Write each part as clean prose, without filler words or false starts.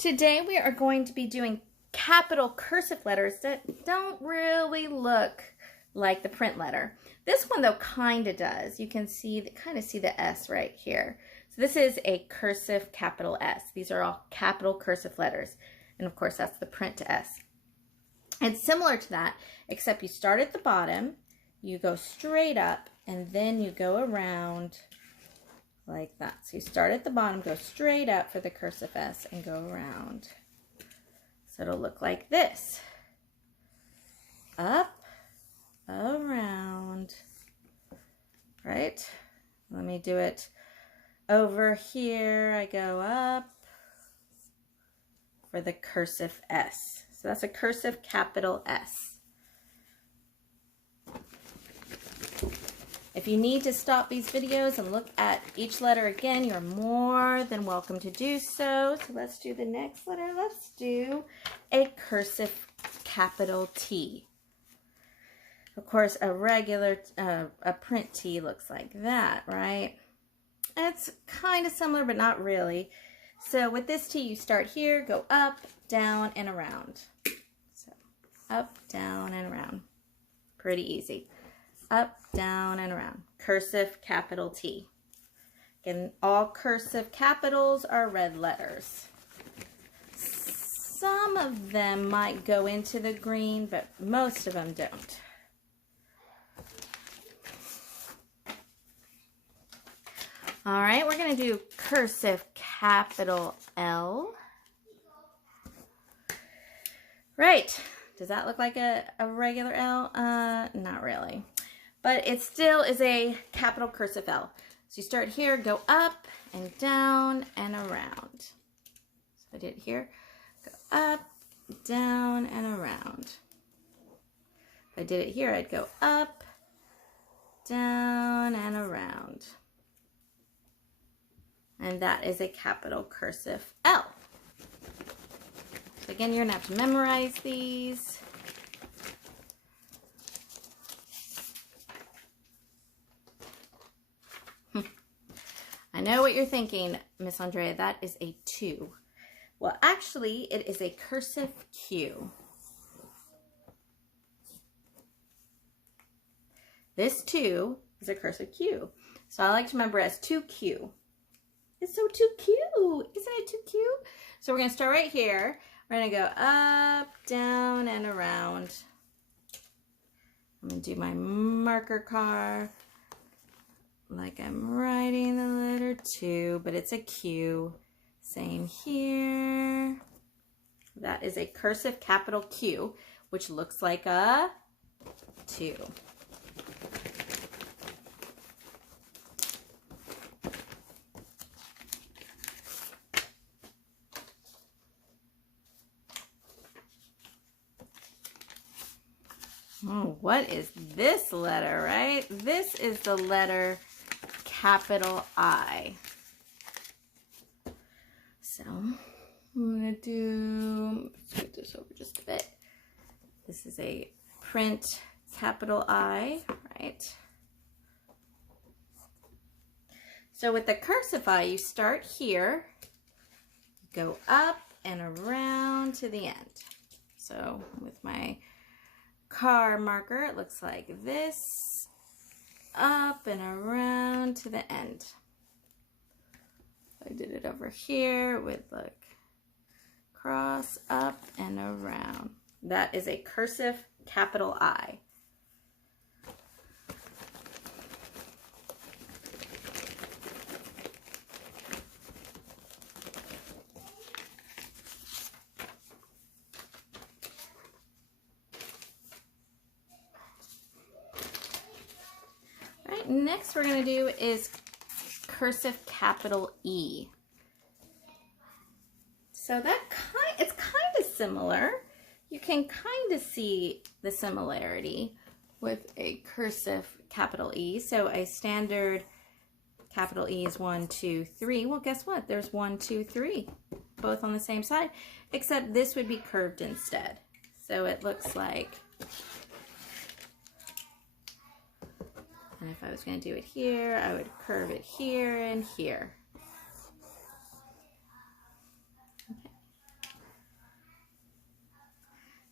Today we are going to be doing capital cursive letters that don't really look like the print letter. This one though kind of does. You can see the S right here. So this is a cursive capital S. These are all capital cursive letters. And of course that's the print S. It's similar to that, except you start at the bottom, you go straight up, and then you go around like that. So you start at the bottom, go straight up for the cursive S, and go around. So it'll look like this. Up, around, right? Let me do it over here. I go up for the cursive S. So that's a cursive capital S. If you need to stop these videos and look at each letter again, you're more than welcome to do so. So let's do the next letter. Let's do a cursive capital T. Of course, a regular, a print T looks like that, right? It's kind of similar, but not really. So with this T, you start here, go up, down, and around. So up, down, and around. Pretty easy. Up, down, and around. Cursive capital T. Again, all cursive capitals are red letters. Some of them might go into the green, but most of them don't. All right, we're going to do cursive capital L. Right. Does that look like a regular L? Not really. But it still is a capital cursive L. So you start here, go up and down and around. So I did it here, go up, down, and around. If I did it here, I'd go up, down, and around. And that is a capital cursive L. So again, you're gonna have to memorize these. I know what you're thinking, Miss Andrea, that is a 2. Well, actually, it is a cursive Q. This 2 is a cursive Q. So I like to remember as 2Q. It's so too cute. Isn't it too cute? So we're going to start right here. We're going to go up, down, and around. I'm going to do my marker car like I'm writing the letter 2, but it's a Q. Same here. That is a cursive capital Q, which looks like a 2. Oh, what is this letter, right? This is the letter capital I. So I'm going to scoot this over just a bit. This is a print capital I, right? So with the cursive I, you start here, go up and around to the end. So with my car marker, it looks like this, up and around to the end. I did it over here with like cross, up and around. That is a cursive capital I. Next we're going to do is cursive capital E. So it's kind of similar. You can kind of see the similarity with a cursive capital E. So a standard capital E is 1, 2, 3. Well, guess what? There's 1, 2, 3, both on the same side, except this would be curved instead. So it looks like, and if I was going to do it here, I would curve it here and here. Okay.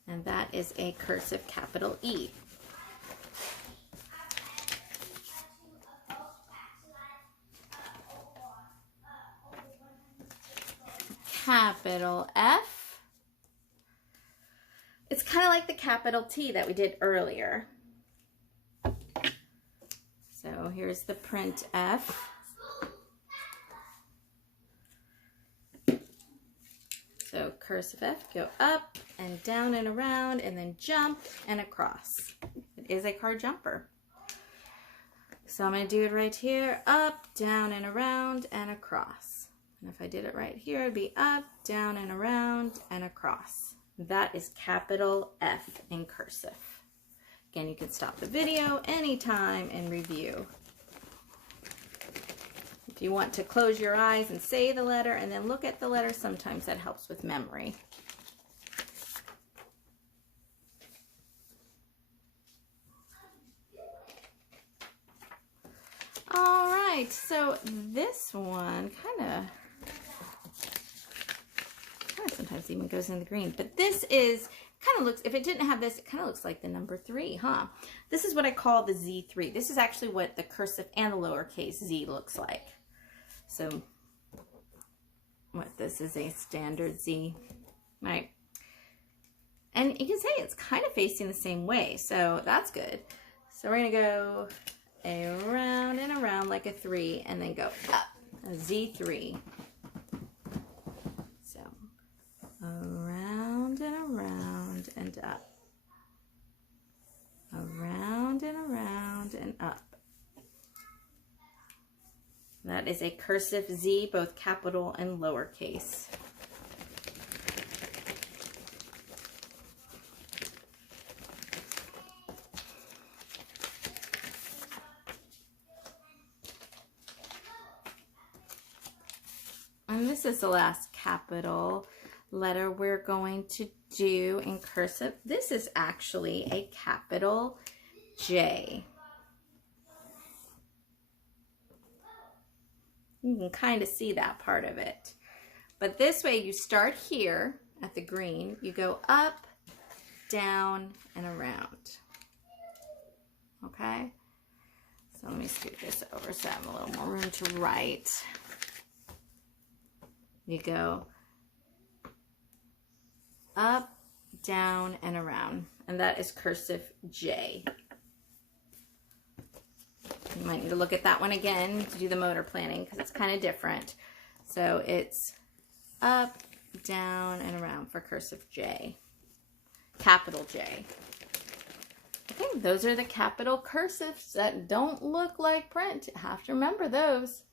And that is a cursive capital E. Capital F. It's kind of like the capital T that we did earlier. So here's the print F. So cursive F, go up and down and around and then jump and across. It is a card jumper. So I'm going to do it right here, up, down and around and across. And if I did it right here, it'd be up, down and around and across. That is capital F in cursive. Again, you can stop the video anytime and review. If you want to close your eyes and say the letter and then look at the letter, sometimes that helps with memory. All right, so this one kind of sometimes even goes in the green, but this is kind of looks, if it didn't have this, it kind of looks like the number 3, huh? This is what I call the Z3. This is actually what the cursive and the lowercase z looks like. So what this is a standard Z, right? And you can say it's kind of facing the same way, so that's good. So we're gonna go around and around like a 3 and then go up, a Z3. So around and around and up, around and around and up. That is a cursive Z, both capital and lowercase. And this is the last capital letter we're going to do in cursive. This is actually a capital J. You can kind of see that part of it. But this way, you start here at the green, you go up, down, and around. Okay? So let me scoot this over so I have a little more room to write. You go up, down, and around. And that is cursive J. You might need to look at that one again to do the motor planning because it's kind of different. So it's up, down, and around for cursive J. Capital J. Okay, those are the capital cursives that don't look like print. You have to remember those.